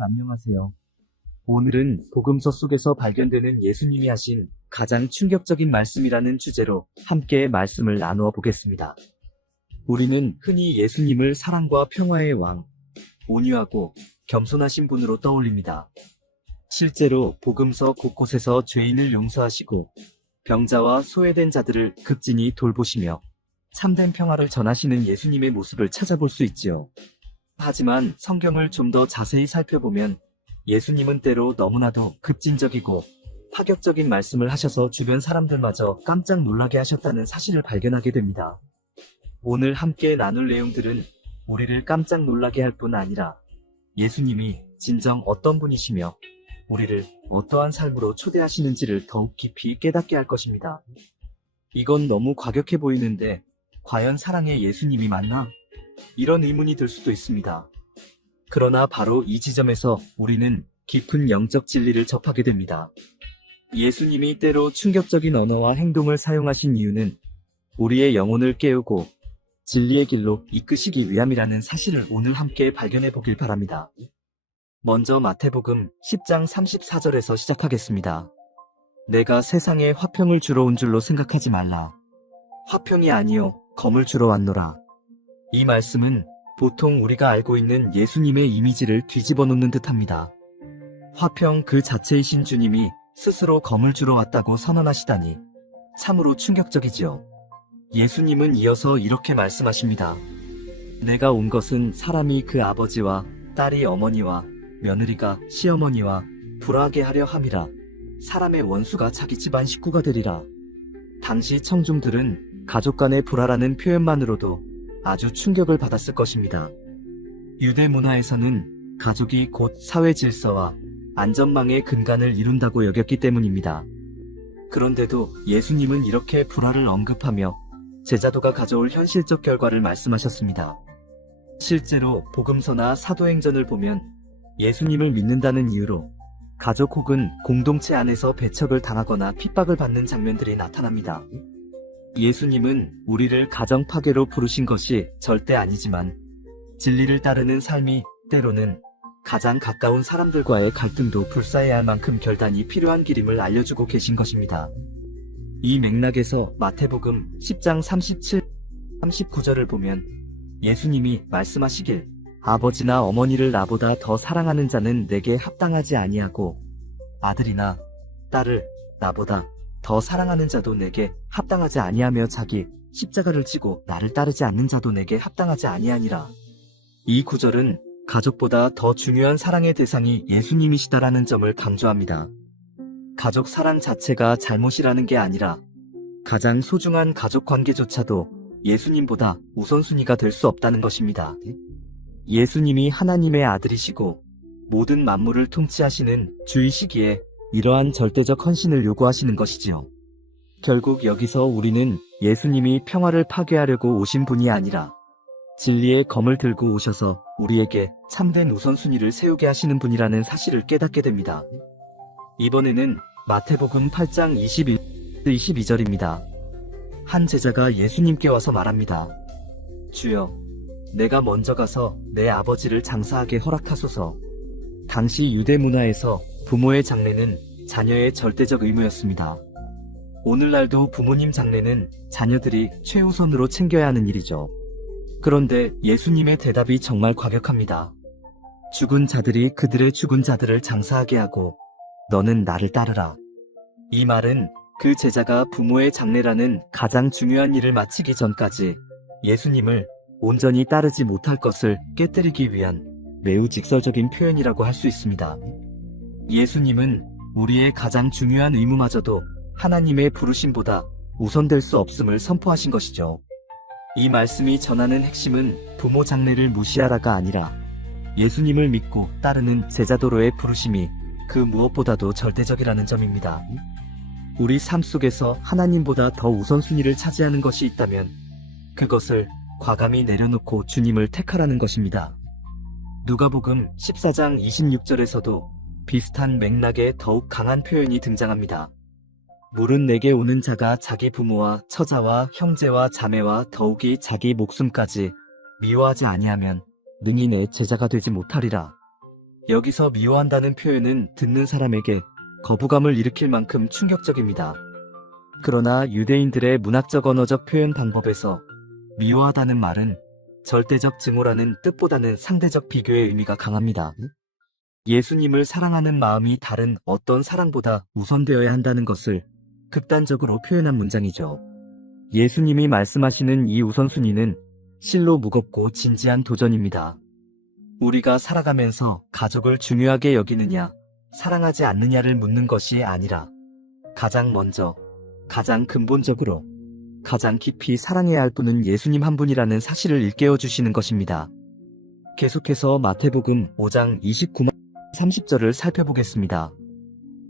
안녕하세요. 오늘은 복음서 속에서 발견되는 예수님이 하신 가장 충격적인 말씀이라는 주제로 함께 말씀을 나누어 보겠습니다. 우리는 흔히 예수님을 사랑과 평화의 왕, 온유하고 겸손하신 분으로 떠올립니다. 실제로 복음서 곳곳에서 죄인을 용서하시고 병자와 소외된 자들을 극진히 돌보시며 참된 평화를 전하시는 예수님의 모습을 찾아볼 수 있지요. 하지만 성경을 좀 더 자세히 살펴보면 예수님은 때로 너무나도 급진적이고 파격적인 말씀을 하셔서 주변 사람들마저 깜짝 놀라게 하셨다는 사실을 발견하게 됩니다. 오늘 함께 나눌 내용들은 우리를 깜짝 놀라게 할 뿐 아니라 예수님이 진정 어떤 분이시며 우리를 어떠한 삶으로 초대하시는지를 더욱 깊이 깨닫게 할 것입니다. 이건 너무 과격해 보이는데 과연 사랑의 예수님이 맞나? 이런 의문이 들 수도 있습니다. 그러나 바로 이 지점에서 우리는 깊은 영적 진리를 접하게 됩니다. 예수님이 때로 충격적인 언어와 행동을 사용하신 이유는 우리의 영혼을 깨우고 진리의 길로 이끄시기 위함이라는 사실을 오늘 함께 발견해 보길 바랍니다. 먼저 마태복음 10장 34절에서 시작하겠습니다. 내가 세상에 화평을 주러 온 줄로 생각하지 말라. 화평이 아니요 검을 주러 왔노라. 이 말씀은 보통 우리가 알고 있는 예수님의 이미지를 뒤집어 놓는 듯합니다. 화평 그 자체이신 주님이 스스로 검을 주러 왔다고 선언하시다니 참으로 충격적이지요. 예수님은 이어서 이렇게 말씀하십니다. 내가 온 것은 사람이 그 아버지와 딸이 어머니와 며느리가 시어머니와 불화하게 하려 함이라. 사람의 원수가 자기 집안 식구가 되리라. 당시 청중들은 가족 간의 불화라는 표현만으로도 아주 충격을 받았을 것입니다. 유대 문화에서는 가족이 곧 사회 질서와 안전망의 근간을 이룬다고 여겼기 때문입니다. 그런데도 예수님은 이렇게 불화를 언급하며 제자도가 가져올 현실적 결과를 말씀하셨습니다. 실제로 복음서나 사도행전을 보면 예수님을 믿는다는 이유로 가족 혹은 공동체 안에서 배척을 당하거나 핍박을 받는 장면들이 나타납니다. 예수님은 우리를 가정 파괴로 부르신 것이 절대 아니지만 진리를 따르는 삶이 때로는 가장 가까운 사람들과의 갈등도 불사해야 할 만큼 결단이 필요한 길임을 알려주고 계신 것입니다. 이 맥락에서 마태복음 10장 37, 39절을 보면 예수님이 말씀하시길 아버지나 어머니를 나보다 더 사랑하는 자는 내게 합당하지 아니하고 아들이나 딸을 나보다 더 사랑하는 자도 내게 합당하지 아니하며 자기 십자가를 지고 나를 따르지 않는 자도 내게 합당하지 아니하니라. 이 구절은 가족보다 더 중요한 사랑의 대상이 예수님이시다라는 점을 강조합니다. 가족 사랑 자체가 잘못이라는 게 아니라 가장 소중한 가족 관계조차도 예수님보다 우선순위가 될 수 없다는 것입니다. 예수님이 하나님의 아들이시고 모든 만물을 통치하시는 주이시기에 이러한 절대적 헌신을 요구하시는 것이지요. 결국 여기서 우리는 예수님이 평화를 파괴하려고 오신 분이 아니라 진리의 검을 들고 오셔서 우리에게 참된 우선순위를 세우게 하시는 분이라는 사실을 깨닫게 됩니다. 이번에는 마태복음 8장 22절입니다. 한 제자가 예수님께 와서 말합니다. 주여, 내가 먼저 가서 내 아버지를 장사하게 허락하소서. 당시 유대 문화에서 부모의 장례는 자녀의 절대적 의무였습니다. 오늘날도 부모님 장례는 자녀들이 최우선으로 챙겨야 하는 일이죠. 그런데 예수님의 대답이 정말 과격합니다. 죽은 자들이 그들의 죽은 자들을 장사하게 하고 너는 나를 따르라. 이 말은 그 제자가 부모의 장례라는 가장 중요한 일을 마치기 전까지 예수님을 온전히 따르지 못할 것을 깨뜨리기 위한 매우 직설적인 표현이라고 할 수 있습니다. 예수님은 우리의 가장 중요한 의무마저도 하나님의 부르심보다 우선될 수 없음을 선포하신 것이죠. 이 말씀이 전하는 핵심은 부모 장례를 무시하라가 아니라 예수님을 믿고 따르는 제자도로의 부르심이 그 무엇보다도 절대적이라는 점입니다. 우리 삶 속에서 하나님보다 더 우선순위를 차지하는 것이 있다면 그것을 과감히 내려놓고 주님을 택하라는 것입니다. 누가복음 14장 26절에서도 비슷한 맥락의 더욱 강한 표현이 등장합니다. 물은 내게 오는 자가 자기 부모와 처자와 형제와 자매와 더욱이 자기 목숨까지 미워하지 아니하면 능히 내 제자가 되지 못하리라. 여기서 미워한다는 표현은 듣는 사람에게 거부감을 일으킬 만큼 충격적입니다. 그러나 유대인들의 문학적 언어적 표현 방법에서 미워하다는 말은 절대적 증오라는 뜻보다는 상대적 비교의 의미가 강합니다. 예수님을 사랑하는 마음이 다른 어떤 사랑보다 우선되어야 한다는 것을 극단적으로 표현한 문장이죠. 예수님이 말씀하시는 이 우선순위는 실로 무겁고 진지한 도전입니다. 우리가 살아가면서 가족을 중요하게 여기느냐, 사랑하지 않느냐를 묻는 것이 아니라 가장 먼저, 가장 근본적으로, 가장 깊이 사랑해야 할 분은 예수님 한 분이라는 사실을 일깨워 주시는 것입니다. 계속해서 마태복음 5장 29절 30절을 살펴보겠습니다.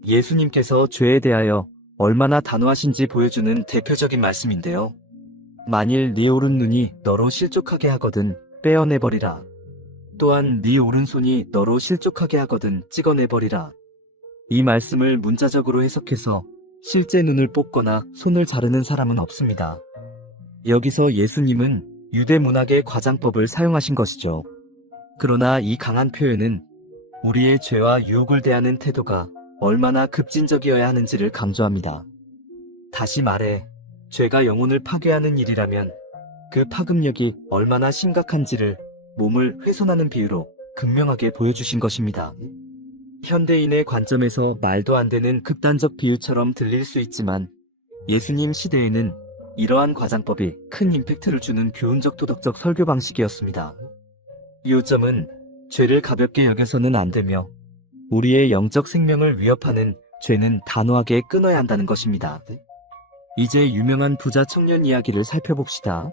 예수님께서 죄에 대하여 얼마나 단호하신지 보여주는 대표적인 말씀인데요. 만일 네 오른눈이 너로 실족하게 하거든 빼어내버리라. 또한 네 오른손이 너로 실족하게 하거든 찍어내버리라. 이 말씀을 문자적으로 해석해서 실제 눈을 뽑거나 손을 자르는 사람은 없습니다. 여기서 예수님은 유대 문학의 과장법을 사용하신 것이죠. 그러나 이 강한 표현은 우리의 죄와 유혹을 대하는 태도가 얼마나 급진적이어야 하는지를 강조합니다. 다시 말해, 죄가 영혼을 파괴하는 일이라면 그 파급력이 얼마나 심각한지를 몸을 훼손하는 비유로 극명하게 보여주신 것입니다. 현대인의 관점에서 말도 안 되는 극단적 비유처럼 들릴 수 있지만 예수님 시대에는 이러한 과장법이 큰 임팩트를 주는 교훈적 도덕적 설교 방식이었습니다. 요점은 죄를 가볍게 여겨서는 안 되며 우리의 영적 생명을 위협하는 죄는 단호하게 끊어야 한다는 것입니다. 이제 유명한 부자 청년 이야기를 살펴봅시다.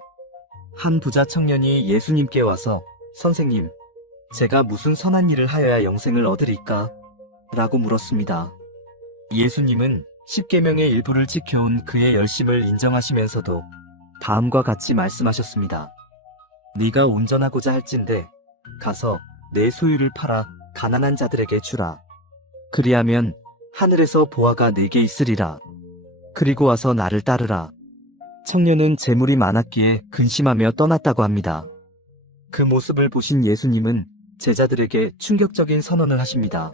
한 부자 청년이 예수님께 와서 선생님, 제가 무슨 선한 일을 하여야 영생을 얻으리까? 라고 물었습니다. 예수님은 10계명의 일부를 지켜온 그의 열심을 인정하시면서도 다음과 같이 말씀하셨습니다. 네가 온전하고자 할진대 가서 내 소유를 팔아 가난한 자들에게 주라. 그리하면 하늘에서 보화가 네게 있으리라. 그리고 와서 나를 따르라. 청년은 재물이 많았기에 근심하며 떠났다고 합니다. 그 모습을 보신 예수님은 제자들에게 충격적인 선언을 하십니다.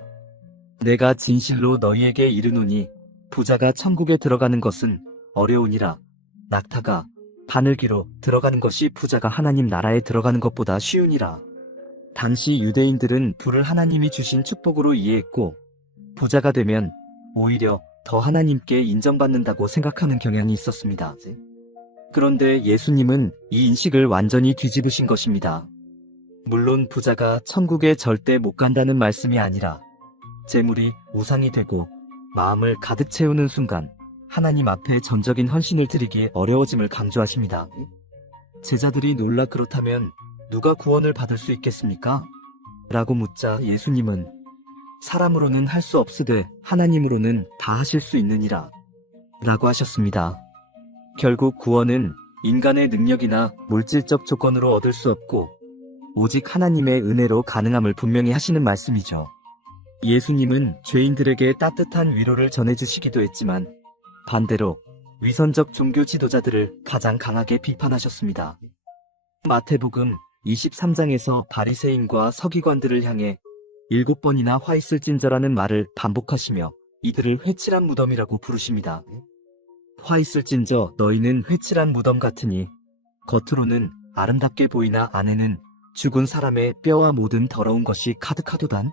내가 진실로 너희에게 이르노니 부자가 천국에 들어가는 것은 어려우니라. 낙타가 바늘기로 들어가는 것이 부자가 하나님 나라에 들어가는 것보다 쉬우니라. 당시 유대인들은 부를 하나님이 주신 축복으로 이해했고 부자가 되면 오히려 더 하나님께 인정받는다고 생각하는 경향이 있었습니다. 그런데 예수님은 이 인식을 완전히 뒤집으신 것입니다. 물론 부자가 천국에 절대 못 간다는 말씀이 아니라 재물이 우상이 되고 마음을 가득 채우는 순간 하나님 앞에 전적인 헌신을 드리기 어려워짐을 강조하십니다. 제자들이 놀라 그렇다면 누가 구원을 받을 수 있겠습니까? 라고 묻자 예수님은 사람으로는 할 수 없으되 하나님으로는 다 하실 수 있느니라 라고 하셨습니다. 결국 구원은 인간의 능력이나 물질적 조건으로 얻을 수 없고 오직 하나님의 은혜로 가능함을 분명히 하시는 말씀이죠. 예수님은 죄인들에게 따뜻한 위로를 전해주시기도 했지만 반대로 위선적 종교 지도자들을 가장 강하게 비판하셨습니다. 마태복음 23장에서 바리새인과 서기관들을 향해 7번이나 화 있을진저라는 말을 반복하시며 이들을 회칠한 무덤이라고 부르십니다. 화 있을진저 너희는 회칠한 무덤 같으니 겉으로는 아름답게 보이나 안에는 죽은 사람의 뼈와 모든 더러운 것이 가득하도단.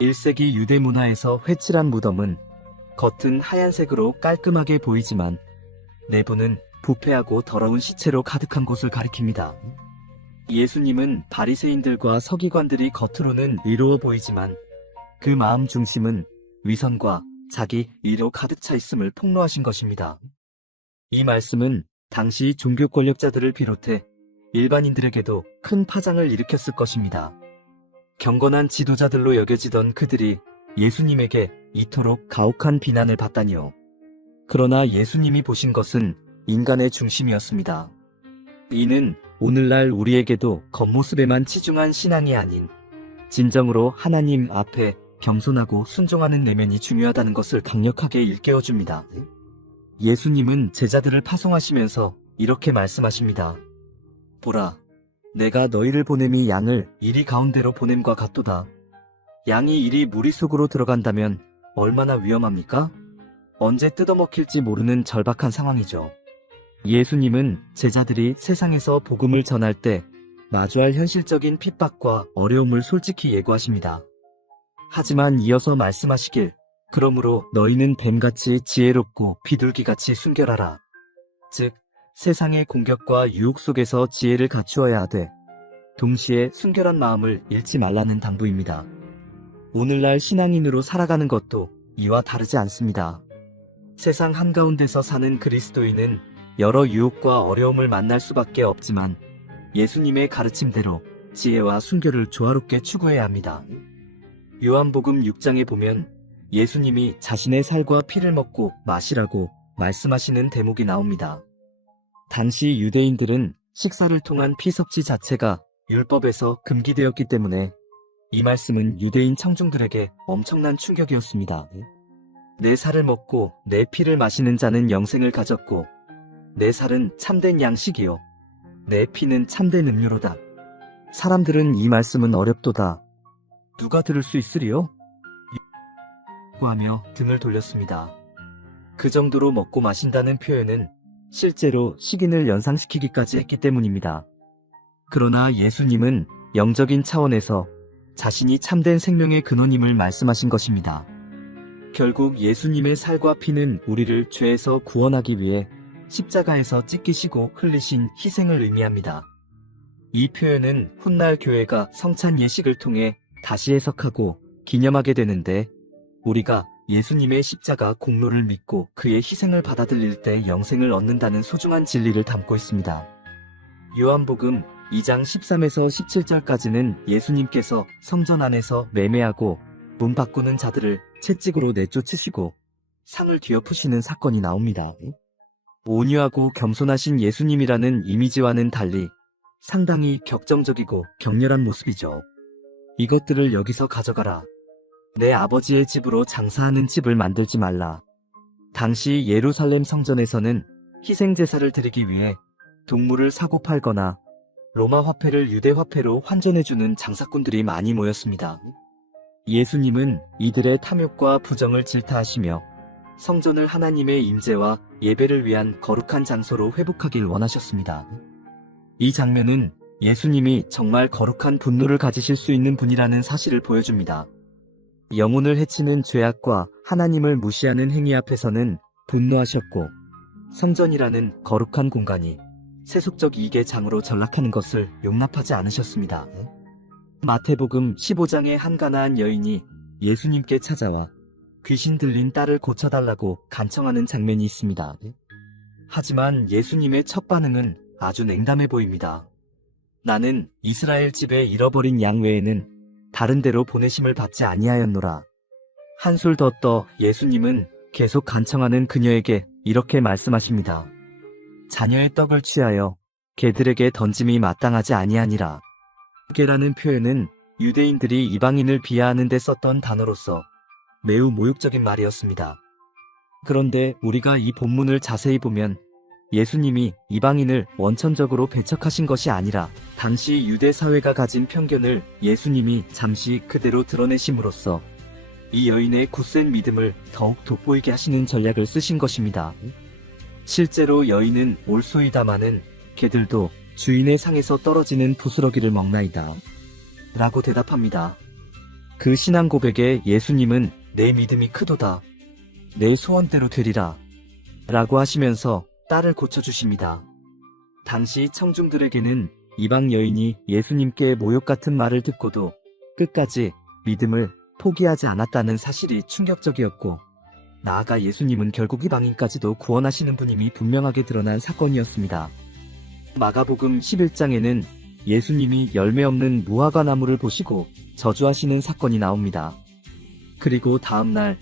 1세기 유대 문화에서 회칠한 무덤은 겉은 하얀색으로 깔끔하게 보이지만 내부는 부패하고 더러운 시체로 가득한 곳을 가리킵니다. 예수님은 바리새인들과 서기관들이 겉으로는 의로워 보이지만 그 마음 중심은 위선과 자기 의로 가득 차 있음을 폭로하신 것입니다. 이 말씀은 당시 종교 권력자들을 비롯해 일반인들에게도 큰 파장을 일으켰을 것입니다. 경건한 지도자들로 여겨지던 그들이 예수님에게 이토록 가혹한 비난을 받다니요. 그러나 예수님이 보신 것은 인간의 중심이었습니다. 이는 오늘날 우리에게도 겉모습에만 치중한 신앙이 아닌 진정으로 하나님 앞에 겸손하고 순종하는 내면이 중요하다는 것을 강력하게 일깨워줍니다. 예수님은 제자들을 파송하시면서 이렇게 말씀하십니다. 보라, 내가 너희를 보냄이 양을 이리 가운데로 보냄과 같도다. 양이 이리 무리 속으로 들어간다면 얼마나 위험합니까? 언제 뜯어먹힐지 모르는 절박한 상황이죠. 예수님은 제자들이 세상에서 복음을 전할 때 마주할 현실적인 핍박과 어려움을 솔직히 예고하십니다. 하지만 이어서 말씀하시길, 그러므로 너희는 뱀같이 지혜롭고 비둘기같이 순결하라. 즉, 세상의 공격과 유혹 속에서 지혜를 갖추어야 하되 동시에 순결한 마음을 잃지 말라는 당부입니다. 오늘날 신앙인으로 살아가는 것도 이와 다르지 않습니다. 세상 한가운데서 사는 그리스도인은 여러 유혹과 어려움을 만날 수밖에 없지만 예수님의 가르침대로 지혜와 순결을 조화롭게 추구해야 합니다. 요한복음 6장에 보면 예수님이 자신의 살과 피를 먹고 마시라고 말씀하시는 대목이 나옵니다. 당시 유대인들은 식사를 통한 피 섭취 자체가 율법에서 금기되었기 때문에 이 말씀은 유대인 청중들에게 엄청난 충격이었습니다. 내 살을 먹고 내 피를 마시는 자는 영생을 가졌고 내 살은 참된 양식이요 내 피는 참된 음료로다. 사람들은 이 말씀은 어렵도다. 누가 들을 수 있으리요? 하며 등을 돌렸습니다. 그 정도로 먹고 마신다는 표현은 실제로 식인을 연상시키기까지 했기 때문입니다. 그러나 예수님은 영적인 차원에서 자신이 참된 생명의 근원임을 말씀하신 것입니다. 결국 예수님의 살과 피는 우리를 죄에서 구원하기 위해 십자가에서 찢기시고 흘리신 희생을 의미합니다. 이 표현은 훗날 교회가 성찬 예식을 통해 다시 해석하고 기념하게 되는데 우리가 예수님의 십자가 공로를 믿고 그의 희생을 받아들일 때 영생을 얻는다는 소중한 진리를 담고 있습니다. 요한복음 2장 13에서 17절까지는 예수님께서 성전 안에서 매매하고 돈 바꾸는 자들을 채찍으로 내쫓으시고 상을 뒤엎으시는 사건이 나옵니다. 온유하고 겸손하신 예수님이라는 이미지와는 달리 상당히 격정적이고 격렬한 모습이죠. 이것들을 여기서 가져가라. 내 아버지의 집으로 장사하는 집을 만들지 말라. 당시 예루살렘 성전에서는 희생제사를 드리기 위해 동물을 사고 팔거나 로마 화폐를 유대 화폐로 환전해주는 장사꾼들이 많이 모였습니다. 예수님은 이들의 탐욕과 부정을 질타하시며 성전을 하나님의 임재와 예배를 위한 거룩한 장소로 회복하길 원하셨습니다. 이 장면은 예수님이 정말 거룩한 분노를 가지실 수 있는 분이라는 사실을 보여줍니다. 영혼을 해치는 죄악과 하나님을 무시하는 행위 앞에서는 분노하셨고 성전이라는 거룩한 공간이 세속적 이익의 장으로 전락하는 것을 용납하지 않으셨습니다. 마태복음 15장의 한 가나안 여인이 예수님께 찾아와 귀신 들린 딸을 고쳐달라고 간청하는 장면이 있습니다. 하지만 예수님의 첫 반응은 아주 냉담해 보입니다. 나는 이스라엘 집에 잃어버린 양 외에는 다른 데로 보내심을 받지 아니하였노라. 한술 더 떠 예수님은 계속 간청하는 그녀에게 이렇게 말씀하십니다. 자녀의 떡을 취하여 개들에게 던짐이 마땅하지 아니하니라. 개라는 표현은 유대인들이 이방인을 비하하는 데 썼던 단어로서 매우 모욕적인 말이었습니다. 그런데 우리가 이 본문을 자세히 보면 예수님이 이방인을 원천적으로 배척하신 것이 아니라 당시 유대 사회가 가진 편견을 예수님이 잠시 그대로 드러내심으로써 이 여인의 굳센 믿음을 더욱 돋보이게 하시는 전략을 쓰신 것입니다. 실제로 여인은 올소이다마는 개들도 주인의 상에서 떨어지는 부스러기를 먹나이다 라고 대답합니다. 그 신앙 고백에 예수님은 내 믿음이 크도다. 내 소원대로 되리라 라고 하시면서 딸을 고쳐주십니다. 당시 청중들에게는 이방 여인이 예수님께 모욕 같은 말을 듣고도 끝까지 믿음을 포기하지 않았다는 사실이 충격적이었고 나아가 예수님은 결국 이방인까지도 구원하시는 분임이 분명하게 드러난 사건이었습니다. 마가복음 11장에는 예수님이 열매 없는 무화과 나무를 보시고 저주하시는 사건이 나옵니다. 그리고 다음날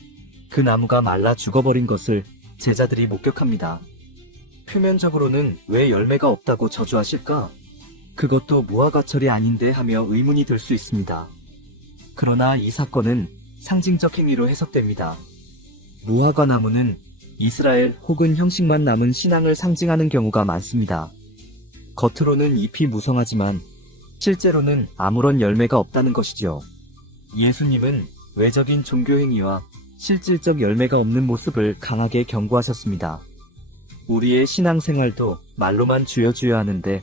그 나무가 말라 죽어버린 것을 제자들이 목격합니다. 표면적으로는 왜 열매가 없다고 저주하실까? 그것도 무화과철이 아닌데 하며 의문이 들 수 있습니다. 그러나 이 사건은 상징적 행위로 해석됩니다. 무화과 나무는 이스라엘 혹은 형식만 남은 신앙을 상징하는 경우가 많습니다. 겉으로는 잎이 무성하지만 실제로는 아무런 열매가 없다는 것이지요. 예수님은 외적인 종교 행위와 실질적 열매가 없는 모습을 강하게 경고하셨습니다. 우리의 신앙생활도 말로만 주여 하는데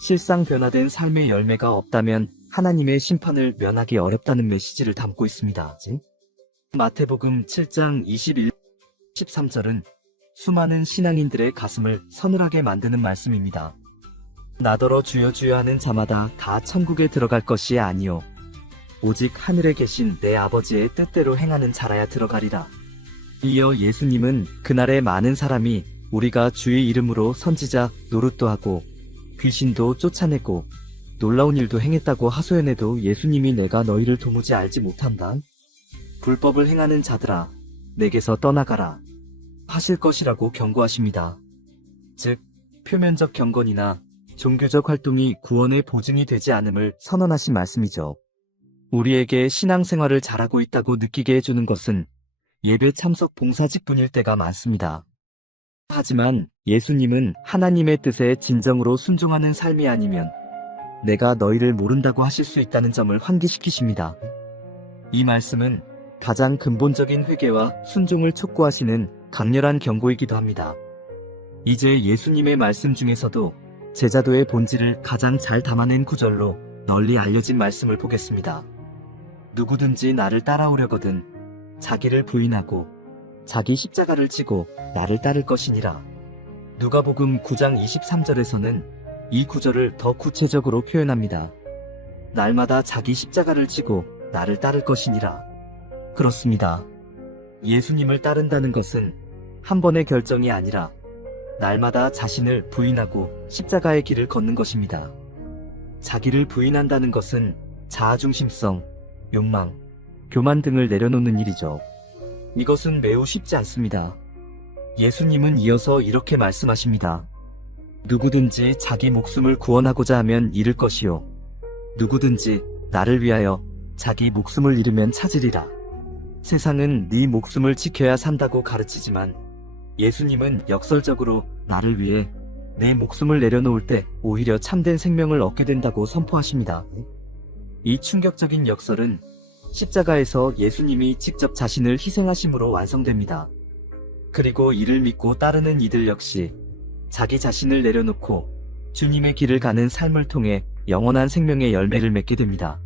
실상 변화된 삶의 열매가 없다면 하나님의 심판을 면하기 어렵다는 메시지를 담고 있습니다. 마태복음 7장 21, 13절은 수많은 신앙인들의 가슴을 서늘하게 만드는 말씀입니다. 나더러 주여 하는 자마다 다 천국에 들어갈 것이 아니요 오직 하늘에 계신 내 아버지의 뜻대로 행하는 자라야 들어가리라. 이어 예수님은 그날에 많은 사람이 우리가 주의 이름으로 선지자 노릇도 하고 귀신도 쫓아내고 놀라운 일도 행했다고 하소연해도 예수님이 내가 너희를 도무지 알지 못한다. 불법을 행하는 자들아 내게서 떠나가라 하실 것이라고 경고하십니다. 즉 표면적 경건이나 종교적 활동이 구원의 보증이 되지 않음을 선언하신 말씀이죠. 우리에게 신앙생활을 잘하고 있다고 느끼게 해주는 것은 예배 참석 봉사직분일 때가 많습니다. 하지만 예수님은 하나님의 뜻에 진정으로 순종하는 삶이 아니면 내가 너희를 모른다고 하실 수 있다는 점을 환기시키십니다. 이 말씀은 가장 근본적인 회개와 순종을 촉구하시는 강렬한 경고이기도 합니다. 이제 예수님의 말씀 중에서도 제자도의 본질을 가장 잘 담아낸 구절로 널리 알려진 말씀을 보겠습니다. 누구든지 나를 따라오려거든 자기를 부인하고 자기 십자가를 지고 나를 따를 것이니라. 누가복음 9장 23절에서는 이 구절을 더 구체적으로 표현합니다. 날마다 자기 십자가를 지고 나를 따를 것이니라. 그렇습니다. 예수님을 따른다는 것은 한 번의 결정이 아니라 날마다 자신을 부인하고 십자가의 길을 걷는 것입니다. 자기를 부인한다는 것은 자아중심성, 욕망, 교만 등을 내려놓는 일이죠. 이것은 매우 쉽지 않습니다. 예수님은 이어서 이렇게 말씀하십니다. 누구든지 자기 목숨을 구원하고자 하면 잃을 것이요 누구든지 나를 위하여 자기 목숨을 잃으면 찾으리라. 세상은 네 목숨을 지켜야 산다고 가르치지만 예수님은 역설적으로 나를 위해 내 목숨을 내려놓을 때 오히려 참된 생명을 얻게 된다고 선포하십니다. 이 충격적인 역설은 십자가에서 예수님이 직접 자신을 희생하심으로 완성됩니다. 그리고 이를 믿고 따르는 이들 역시 자기 자신을 내려놓고 주님의 길을 가는 삶을 통해 영원한 생명의 열매를 맺게 됩니다.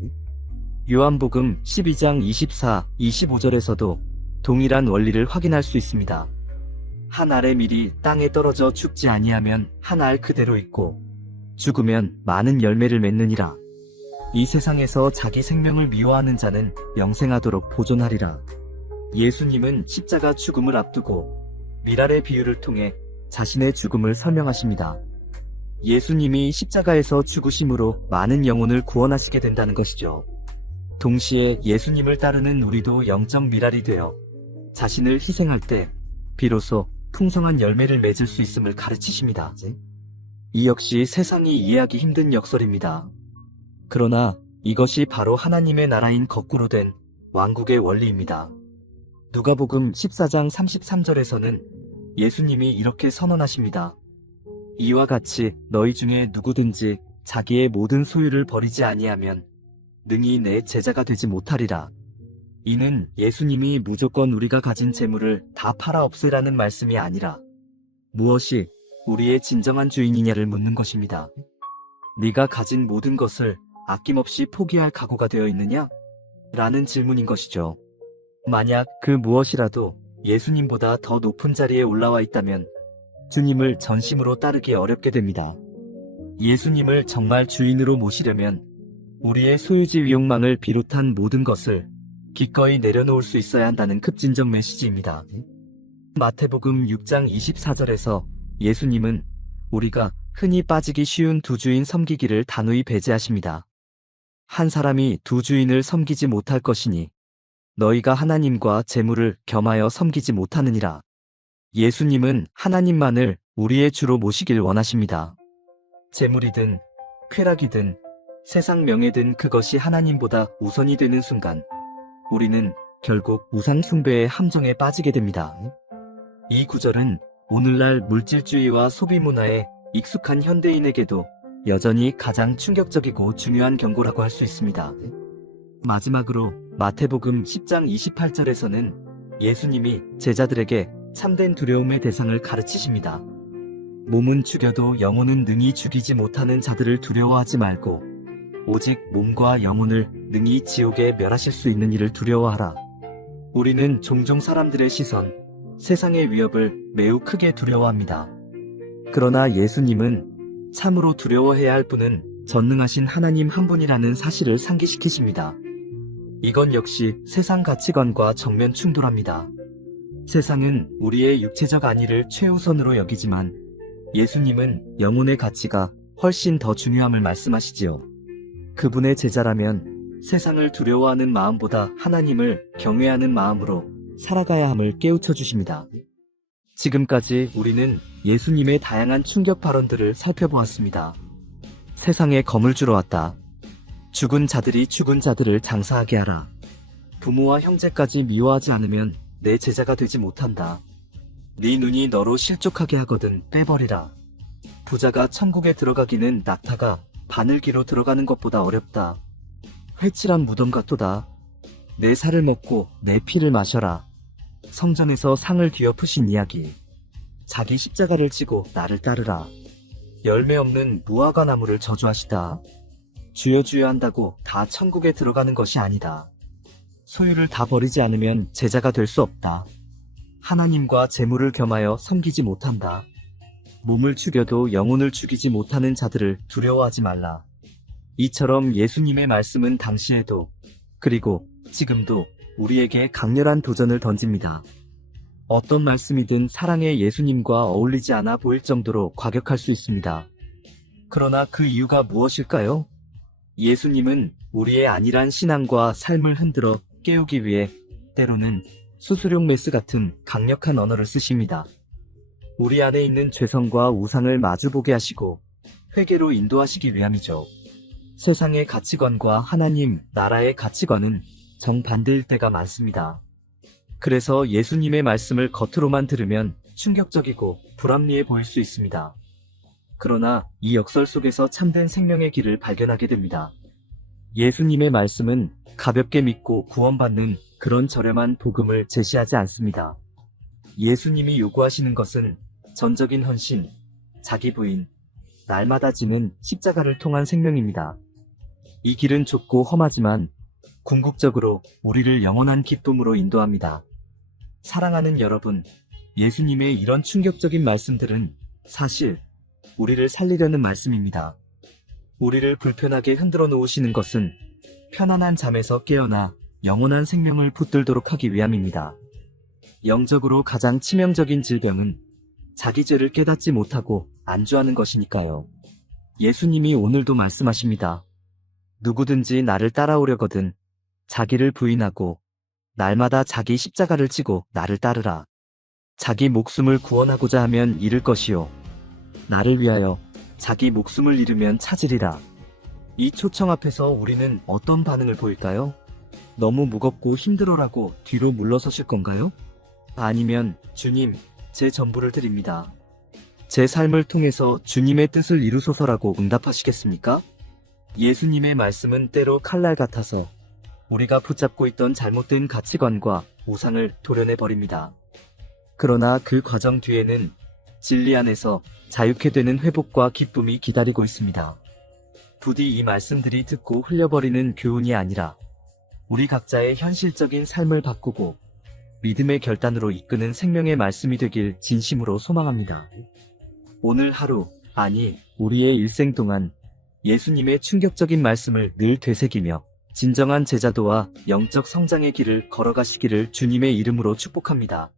요한복음 12장 24, 25절에서도 동일한 원리를 확인할 수 있습니다. 한 알의 밀이 땅에 떨어져 죽지 아니하면 한 알 그대로 있고 죽으면 많은 열매를 맺느니라. 이 세상에서 자기 생명을 미워하는 자는 영생하도록 보존하리라. 예수님은 십자가 죽음을 앞두고 밀알의 비유를 통해 자신의 죽음을 설명하십니다. 예수님이 십자가에서 죽으심으로 많은 영혼을 구원하시게 된다는 것이죠. 동시에 예수님을 따르는 우리도 영적 밀알이 되어 자신을 희생할 때 비로소 풍성한 열매를 맺을 수 있음을 가르치십니다. 이 역시 세상이 이해하기 힘든 역설입니다. 그러나 이것이 바로 하나님의 나라인 거꾸로 된 왕국의 원리입니다. 누가복음 14장 33절에서는 예수님이 이렇게 선언하십니다. 이와 같이 너희 중에 누구든지 자기의 모든 소유를 버리지 아니하면 능히 내 제자가 되지 못하리라. 이는 예수님이 무조건 우리가 가진 재물을 다 팔아 없애라는 말씀이 아니라 무엇이 우리의 진정한 주인이냐를 묻는 것입니다. 네가 가진 모든 것을 아낌없이 포기할 각오가 되어 있느냐? 라는 질문인 것이죠. 만약 그 무엇이라도 예수님보다 더 높은 자리에 올라와 있다면 주님을 전심으로 따르기 어렵게 됩니다. 예수님을 정말 주인으로 모시려면 우리의 소유지 욕망을 비롯한 모든 것을 기꺼이 내려놓을 수 있어야 한다는 급진적 메시지입니다. 마태복음 6장 24절에서 예수님은 우리가 흔히 빠지기 쉬운 두 주인 섬기기를 단호히 배제하십니다. 한 사람이 두 주인을 섬기지 못할 것이니 너희가 하나님과 재물을 겸하여 섬기지 못하느니라. 예수님은 하나님만을 우리의 주로 모시길 원하십니다. 재물이든 쾌락이든 세상 명예든 그것이 하나님보다 우선이 되는 순간 우리는 결국 우상 숭배의 함정에 빠지게 됩니다. 이 구절은 오늘날 물질주의와 소비 문화에 익숙한 현대인에게도 여전히 가장 충격적이고 중요한 경고라고 할 수 있습니다. 마지막으로 마태복음 10장 28절에서는 예수님이 제자들에게 참된 두려움의 대상을 가르치십니다. 몸은 죽여도 영혼은 능히 죽이지 못하는 자들을 두려워하지 말고 오직 몸과 영혼을 능히 지옥에 멸하실 수 있는 이를 두려워하라. 우리는 종종 사람들의 시선, 세상의 위협을 매우 크게 두려워합니다. 그러나 예수님은 참으로 두려워해야 할 분은 전능하신 하나님 한 분이라는 사실을 상기시키십니다. 이건 역시 세상 가치관과 정면 충돌합니다. 세상은 우리의 육체적 안위를 최우선으로 여기지만 예수님은 영혼의 가치가 훨씬 더 중요함을 말씀하시지요. 그분의 제자라면 세상을 두려워하는 마음보다 하나님을 경외하는 마음으로 살아가야 함을 깨우쳐 주십니다. 지금까지 우리는 예수님의 다양한 충격 발언들을 살펴보았습니다. 세상에 검을 주러 왔다. 죽은 자들이 죽은 자들을 장사하게 하라. 부모와 형제까지 미워하지 않으면 내 제자가 되지 못한다. 네 눈이 너로 실족하게 하거든 빼버리라. 부자가 천국에 들어가기는 낙타가 바늘기로 들어가는 것보다 어렵다. 회칠한 무덤 같도다. 내 살을 먹고 내 피를 마셔라. 성전에서 상을 뒤엎으신 이야기. 자기 십자가를 지고 나를 따르라. 열매 없는 무화과 나무를 저주하시다. 주여 주여 한다고 다 천국에 들어가는 것이 아니다. 소유를 다 버리지 않으면 제자가 될 수 없다. 하나님과 재물을 겸하여 섬기지 못한다. 몸을 죽여도 영혼을 죽이지 못하는 자들을 두려워하지 말라. 이처럼 예수님의 말씀은 당시에도 그리고 지금도 우리에게 강렬한 도전을 던집니다. 어떤 말씀이든 사랑의 예수님과 어울리지 않아 보일 정도로 과격할 수 있습니다. 그러나 그 이유가 무엇일까요? 예수님은 우리의 안일한 신앙과 삶을 흔들어 깨우기 위해 때로는 수수료 메스 같은 강력한 언어를 쓰십니다. 우리 안에 있는 죄성과 우상을 마주보게 하시고 회개로 인도하시기 위함이죠. 세상의 가치관과 하나님, 나라의 가치관은 정반대일 때가 많습니다. 그래서 예수님의 말씀을 겉으로만 들으면 충격적이고 불합리해 보일 수 있습니다. 그러나 이 역설 속에서 참된 생명의 길을 발견하게 됩니다. 예수님의 말씀은 가볍게 믿고 구원받는 그런 저렴한 복음을 제시하지 않습니다. 예수님이 요구하시는 것은 전적인 헌신, 자기 부인, 날마다 지는 십자가를 통한 생명입니다. 이 길은 좁고 험하지만 궁극적으로 우리를 영원한 기쁨으로 인도합니다. 사랑하는 여러분, 예수님의 이런 충격적인 말씀들은 사실 우리를 살리려는 말씀입니다. 우리를 불편하게 흔들어 놓으시는 것은 편안한 잠에서 깨어나 영원한 생명을 붙들도록 하기 위함입니다. 영적으로 가장 치명적인 질병은 자기 죄를 깨닫지 못하고 안주하는 것이니까요. 예수님이 오늘도 말씀하십니다. 누구든지 나를 따라오려거든 자기를 부인하고 날마다 자기 십자가를 지고 나를 따르라. 자기 목숨을 구원하고자 하면 잃을 것이요. 나를 위하여 자기 목숨을 잃으면 찾으리라. 이 초청 앞에서 우리는 어떤 반응을 보일까요? 너무 무겁고 힘들어라고 뒤로 물러서실 건가요? 아니면 주님, 제 전부를 드립니다. 제 삶을 통해서 주님의 뜻을 이루소서라고 응답하시겠습니까? 예수님의 말씀은 때로 칼날 같아서 우리가 붙잡고 있던 잘못된 가치관과 우상을 도려내버립니다. 그러나 그 과정 뒤에는 진리 안에서 자유케 되는 회복과 기쁨이 기다리고 있습니다. 부디 이 말씀들이 듣고 흘려버리는 교훈이 아니라 우리 각자의 현실적인 삶을 바꾸고 믿음의 결단으로 이끄는 생명의 말씀이 되길 진심으로 소망합니다. 오늘 하루, 아니 우리의 일생 동안 예수님의 충격적인 말씀을 늘 되새기며 진정한 제자도와 영적 성장의 길을 걸어가시기를 주님의 이름으로 축복합니다.